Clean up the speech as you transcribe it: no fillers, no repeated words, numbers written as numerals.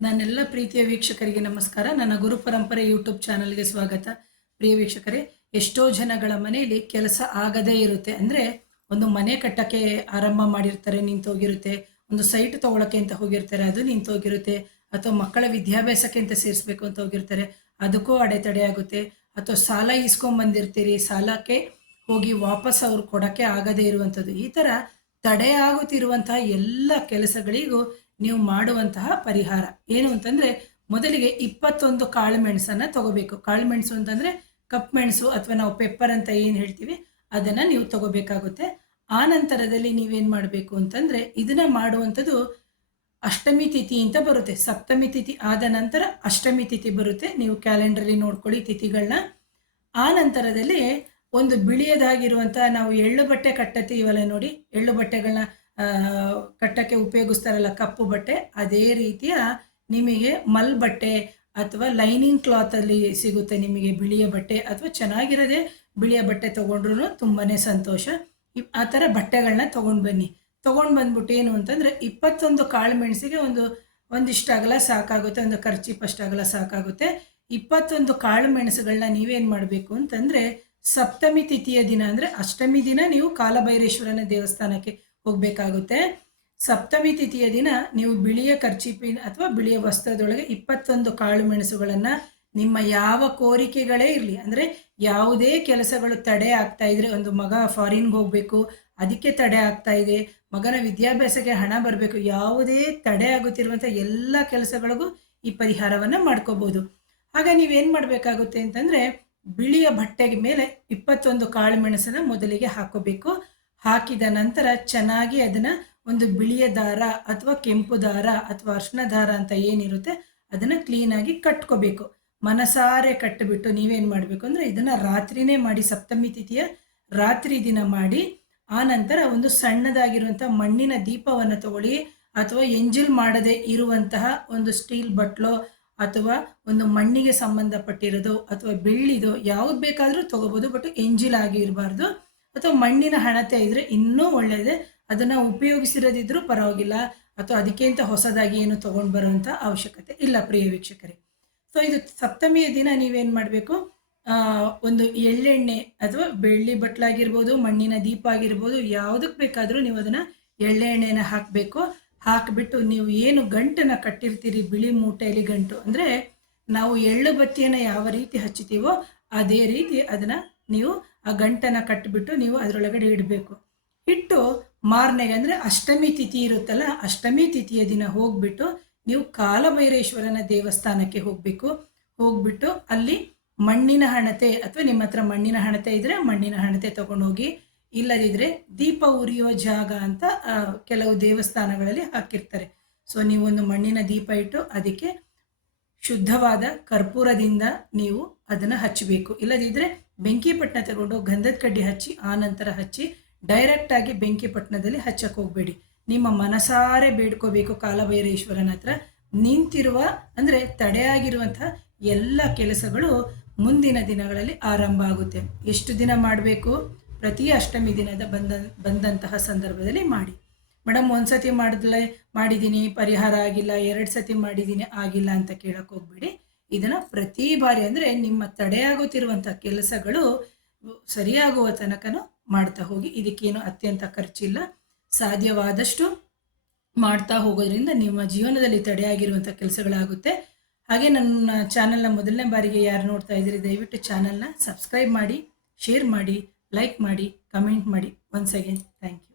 ನನ್ನೆಲ್ಲ ಪ್ರೀತಿಯ ವೀಕ್ಷಕರಿಗೆ ನಮಸ್ಕಾರ. ನನ್ನ ಗುರು ಪರಂಪರೆ ಯೂಟ್ಯೂಬ್ ಚಾನಲ್ಗೆ ಸ್ವಾಗತ. ಪ್ರಿಯ ವೀಕ್ಷಕರೇ, ಎಷ್ಟೋ ಜನಗಳ ಮನೆಯಲ್ಲಿ ಕೆಲಸ ಆಗದೇ ಇರುತ್ತೆ. ಅಂದರೆ ಒಂದು ಮನೆ ಕಟ್ಟಕ್ಕೆ ಆರಂಭ ಮಾಡಿರ್ತಾರೆ, ನಿಂತೋಗಿರುತ್ತೆ. ಒಂದು ಸೈಟ್ ತೊಗೊಳಕ್ಕೆ ಅಂತ ಹೋಗಿರ್ತಾರೆ, ಅದು ನಿಂತೋಗಿರುತ್ತೆ. ಅಥವಾ ಮಕ್ಕಳ ವಿದ್ಯಾಭ್ಯಾಸಕ್ಕೆ ಅಂತ ಸೇರಿಸ್ಬೇಕು ಅಂತ ಹೋಗಿರ್ತಾರೆ, ಅದಕ್ಕೂ ಅಡೆತಡೆ ಆಗುತ್ತೆ. ಅಥವಾ ಸಾಲ ಈಸ್ಕೊಂಬಂದಿರ್ತೀರಿ, ಸಾಲಕ್ಕೆ ಹೋಗಿ ವಾಪಸ್ ಅವ್ರು ಕೊಡೋಕ್ಕೆ ಆಗದೇ ಇರುವಂಥದ್ದು. ಈ ಥರ ತಡೆ ಆಗುತ್ತಿರುವಂತಹ ಎಲ್ಲ ಕೆಲಸಗಳಿಗೂ ನೀವು ಮಾಡುವಂತಹ ಪರಿಹಾರ ಏನು ಅಂತಂದರೆ, ಮೊದಲಿಗೆ 21 ಕಾಳು ಮೆಣಸನ್ನು ತಗೋಬೇಕು. ಕಾಳು ಮೆಣಸು ಅಂತಂದರೆ ಕಪ್ ಮೆಣಸು ಅಥವಾ ನಾವು ಪೆಪ್ಪರ್ ಅಂತ ಏನು ಹೇಳ್ತೀವಿ, ಅದನ್ನು ನೀವು ತಗೋಬೇಕಾಗುತ್ತೆ. ಆ ನಂತರದಲ್ಲಿ ನೀವೇನು ಮಾಡಬೇಕು ಅಂತಂದರೆ, ಇದನ್ನು ಮಾಡುವಂಥದ್ದು ಅಷ್ಟಮಿ ತಿಥಿ ಅಂತ ಬರುತ್ತೆ. ಸಪ್ತಮಿ ತಿಥಿ ಆದ ನಂತರ ಅಷ್ಟಮಿ ತಿಥಿ ಬರುತ್ತೆ. ನೀವು ಕ್ಯಾಲೆಂಡರಲ್ಲಿ ನೋಡ್ಕೊಳ್ಳಿ ತಿಥಿಗಳನ್ನ. ಆ ನಂತರದಲ್ಲಿ ಒಂದು ಬಿಳಿಯದಾಗಿರುವಂಥ, ನಾವು ಎಳ್ಳು ಬಟ್ಟೆ ಕಟ್ಟತ್ತೀವಲ್ಲ ನೋಡಿ, ಎಳ್ಳು ಬಟ್ಟೆಗಳನ್ನ ಕಟ್ಟಕ್ಕೆ ಉಪಯೋಗಿಸ್ತಾರಲ್ಲ, ಕಪ್ಪು ಬಟ್ಟೆ, ಅದೇ ರೀತಿಯ ನಿಮಗೆ ಮಲ್ ಬಟ್ಟೆ ಅಥವಾ ಲೈನಿಂಗ್ ಕ್ಲಾತಲ್ಲಿ ಸಿಗುತ್ತೆ ನಿಮಗೆ ಬಿಳಿಯ ಬಟ್ಟೆ, ಅಥವಾ ಚೆನ್ನಾಗಿರೋದೇ ಬಿಳಿಯ ಬಟ್ಟೆ ತೊಗೊಂಡ್ರು ತುಂಬಾ ಸಂತೋಷ. ಆ ಥರ ಬಟ್ಟೆಗಳನ್ನ ತೊಗೊಂಡು ಬನ್ನಿ. ತೊಗೊಂಡು ಬಂದ್ಬಿಟ್ಟು ಏನು ಅಂತಂದರೆ, 21 ಕಾಳು ಮೆಣಸಿಗೆ ಒಂದಿಷ್ಟು ಅಗಲ ಸಾಕಾಗುತ್ತೆ, ಒಂದು ಖರ್ಚಿಪಷ್ಟು ಅಗಲ ಸಾಕಾಗುತ್ತೆ. 21 ಕಾಳು ಮೆಣಸುಗಳನ್ನ ನೀವೇನು ಮಾಡಬೇಕು ಅಂತಂದರೆ, ಸಪ್ತಮಿ ತಿಥಿಯ ದಿನ ಅಂದರೆ ಅಷ್ಟಮಿ ದಿನ ನೀವು ಕಾಲಭೈರೇಶ್ವರನ ದೇವಸ್ಥಾನಕ್ಕೆ ಹೋಗಬೇಕಾಗುತ್ತೆ. ಸಪ್ತಮಿ ತಿಥಿಯ ದಿನ ನೀವು ಬಿಳಿಯ ಖರ್ಚಿಪಿನ ಅಥವಾ ಬಿಳಿಯ ವಸ್ತ್ರದೊಳಗೆ 21 ಕಾಳು ಮೆಣಸುಗಳನ್ನು, ನಿಮ್ಮ ಯಾವ ಕೋರಿಕೆಗಳೇ ಇರಲಿ, ಅಂದರೆ ಯಾವುದೇ ಕೆಲಸಗಳು ತಡೆ ಆಗ್ತಾ ಇದ್ರೆ, ಒಂದು ಮಗ ಫಾರಿನ್ಗೆ ಹೋಗಬೇಕು ಅದಕ್ಕೆ ತಡೆ ಆಗ್ತಾ ಇದೆ, ಮಗನ ವಿದ್ಯಾಭ್ಯಾಸಕ್ಕೆ ಹಣ ಬರಬೇಕು, ಯಾವುದೇ ತಡೆ ಆಗುತ್ತಿರುವಂಥ ಎಲ್ಲ ಕೆಲಸಗಳಿಗೂ ಈ ಪರಿಹಾರವನ್ನು ಮಾಡ್ಕೋಬೋದು. ಆಗ ನೀವೇನು ಮಾಡಬೇಕಾಗುತ್ತೆ ಅಂತಂದರೆ, ಬಿಳಿಯ ಬಟ್ಟೆಗೆ ಮೇಲೆ 21 ಕಾಳು ಮೆಣಸನ್ನು ಮೊದಲಿಗೆ ಹಾಕೋಬೇಕು. ಹಾಕಿದ ನಂತರ ಚೆನ್ನಾಗಿ ಅದನ್ನು ಒಂದು ಬಿಳಿಯ ದಾರ ಅಥವಾ ಕೆಂಪು ದಾರ ಅಥವಾ ಅರ್ಶಿನ ದಾರ ಅಂತ ಏನಿರುತ್ತೆ ಅದನ್ನು ಕ್ಲೀನಾಗಿ ಕಟ್ಕೋಬೇಕು. ಮನಸಾರೆ ಕಟ್ಟಿಬಿಟ್ಟು ನೀವೇನು ಮಾಡಬೇಕು ಅಂದರೆ, ಇದನ್ನು ರಾತ್ರಿನೇ ಮಾಡಿ, ಸಪ್ತಮಿ ತಿಥಿಯ ರಾತ್ರಿ ದಿನ ಮಾಡಿ. ಆ ನಂತರ ಒಂದು ಸಣ್ಣದಾಗಿರುವಂಥ ಮಣ್ಣಿನ ದೀಪವನ್ನು ತಗೊಳ್ಳಿ, ಅಥವಾ ಎಂಜಿಲ್ ಮಾಡದೆ ಇರುವಂತಹ ಒಂದು ಸ್ಟೀಲ್ ಬಟ್ಲೋ ಅಥವಾ ಒಂದು ಮಣ್ಣಿಗೆ ಸಂಬಂಧಪಟ್ಟಿರೋದು ಅಥವಾ ಬೆಳ್ಳಿದು ಯಾವ್ದು ಬೇಕಾದರೂ ತೊಗೋಬೋದು, ಬಟ್ ಎಂಜಿಲ್ ಆಗಿ ಇರಬಾರ್ದು. ಅಥವಾ ಮಣ್ಣಿನ ಹಣತೆ ಇದ್ದರೆ ಇನ್ನೂ ಒಳ್ಳೆಯದೇ, ಅದನ್ನು ಉಪಯೋಗಿಸಿರೋದಿದ್ರೂ ಪರವಾಗಿಲ್ಲ, ಅಥವಾ ಅದಕ್ಕೆ ಅಂತ ಹೊಸದಾಗಿ ಏನು ತೊಗೊಂಡು ಬರೋವಂಥ ಅವಶ್ಯಕತೆ ಇಲ್ಲ ಪ್ರಿಯ ವೀಕ್ಷಕರೇ. ಸೊ ಇದು ಸಪ್ತಮಿಯ ದಿನ ನೀವೇನು ಮಾಡಬೇಕು, ಒಂದು ಎಳ್ಳೆಣ್ಣೆ ಅಥವಾ ಬೆಳ್ಳಿ ಬಟ್ಲಾಗಿರ್ಬೋದು, ಮಣ್ಣಿನ ದೀಪ ಆಗಿರ್ಬೋದು, ಯಾವುದಕ್ಕೆ ಬೇಕಾದರೂ ನೀವು ಅದನ್ನು ಎಳ್ಳೆ ಎಣ್ಣೆನ ಹಾಕಬೇಕು. ಹಾಕಿಬಿಟ್ಟು ನೀವು ಏನು ಗಂಟನ್ನು ಕಟ್ಟಿರ್ತೀರಿ, ಬಿಳಿ ಮೂಟೆಯಲ್ಲಿ ಗಂಟು ಅಂದರೆ ನಾವು ಎಳ್ಳು ಬತ್ತಿಯನ್ನು ಯಾವ ರೀತಿ ಹಚ್ಚುತ್ತೀವೋ ಅದೇ ರೀತಿ ಅದನ್ನು ನೀವು ಆ ಗಂಟನ್ನು ಕಟ್ಟಿಬಿಟ್ಟು ನೀವು ಅದರೊಳಗಡೆ ಇಡಬೇಕು. ಇಟ್ಟು ಮಾರನೆಗೆ ಅಂದರೆ ಅಷ್ಟಮಿ ತಿಥಿ ಇರುತ್ತಲ್ಲ, ಅಷ್ಟಮಿ ತಿಥಿಯ ದಿನ ಹೋಗ್ಬಿಟ್ಟು ನೀವು ಕಾಲಭೈರೇಶ್ವರನ ದೇವಸ್ಥಾನಕ್ಕೆ ಹೋಗಬೇಕು. ಹೋಗ್ಬಿಟ್ಟು ಅಲ್ಲಿ ಮಣ್ಣಿನ ಹಣತೆ ಅಥವಾ ನಿಮ್ಮ ಹತ್ರ ಮಣ್ಣಿನ ಹಣತೆ ಇದ್ದರೆ ಮಣ್ಣಿನ ಹಣತೆ ತೊಗೊಂಡೋಗಿ, ಇಲ್ಲದಿದ್ದರೆ ದೀಪ ಉರಿಯುವ ಜಾಗ ಅಂತ ಕೆಲವು ದೇವಸ್ಥಾನಗಳಲ್ಲಿ ಹಾಕಿರ್ತಾರೆ. ಸೊ ನೀವೊಂದು ಮಣ್ಣಿನ ದೀಪ ಇಟ್ಟು ಅದಕ್ಕೆ ಶುದ್ಧವಾದ ಕರ್ಪೂರದಿಂದ ನೀವು ಅದನ್ನು ಹಚ್ಚಬೇಕು. ಇಲ್ಲದಿದ್ದರೆ ಬೆಂಕಿಪಟ್ಟಣ ತಗೊಂಡು ಗಂಧದ ಕಡ್ಡಿ ಹಚ್ಚಿ, ಆ ನಂತರ ಹಚ್ಚಿ. ಡೈರೆಕ್ಟಾಗಿ ಬೆಂಕಿಪಟ್ಟಣದಲ್ಲಿ ಹಚ್ಚಕ್ಕೆ ಹೋಗಬೇಡಿ. ನಿಮ್ಮ ಮನಸಾರೆ ಬೇಡ್ಕೋಬೇಕು ಕಾಲಭೈರೇಶ್ವರನ ಹತ್ರ. ನಿಂತಿರುವ ಅಂದರೆ ತಡೆಯಾಗಿರುವಂಥ ಎಲ್ಲ ಕೆಲಸಗಳು ಮುಂದಿನ ದಿನಗಳಲ್ಲಿ ಆರಂಭ ಆಗುತ್ತೆ. ಎಷ್ಟು ದಿನ ಮಾಡಬೇಕು? ಪ್ರತಿ ಅಷ್ಟಮಿ ದಿನದ ಬಂದಂತಹ ಸಂದರ್ಭದಲ್ಲಿ ಮಾಡಿ. ಮೇಡಮ್ ಒಂದು ಸತಿ ಮಾಡಿದ್ದೀನಿ ಪರಿಹಾರ ಆಗಿಲ್ಲ, 2 ಸತಿ ಮಾಡಿದ್ದೀನಿ ಆಗಿಲ್ಲ ಅಂತ ಕೇಳಕ್ಕೆ ಹೋಗ್ಬೇಡಿ. ಇದನ್ನು ಪ್ರತಿ ಬಾರಿ, ಅಂದರೆ ನಿಮ್ಮ ತಡೆಯಾಗುತ್ತಿರುವಂಥ ಕೆಲಸಗಳು ಸರಿಯಾಗುವ ತನಕನೂ ಮಾಡ್ತಾ ಹೋಗಿ. ಇದಕ್ಕೇನು ಅತ್ಯಂತ ಖರ್ಚಿಲ್ಲ, ಸಾಧ್ಯವಾದಷ್ಟು ಮಾಡ್ತಾ ಹೋಗೋದ್ರಿಂದ ನಿಮ್ಮ ಜೀವನದಲ್ಲಿ ತಡೆಯಾಗಿರುವಂಥ ಕೆಲಸಗಳಾಗುತ್ತೆ. ಹಾಗೆ ನನ್ನ ಚಾನಲ್ನ ಮೊದಲನೇ ಬಾರಿಗೆ ಯಾರು ನೋಡ್ತಾ ಇದ್ದೀರಿ, ದಯವಿಟ್ಟು ಚಾನಲ್ನ ಸಬ್ಸ್ಕ್ರೈಬ್ ಮಾಡಿ, ಶೇರ್ ಮಾಡಿ, ಲೈಕ್ ಮಾಡಿ, ಕಮೆಂಟ್ ಮಾಡಿ. Once again thank you.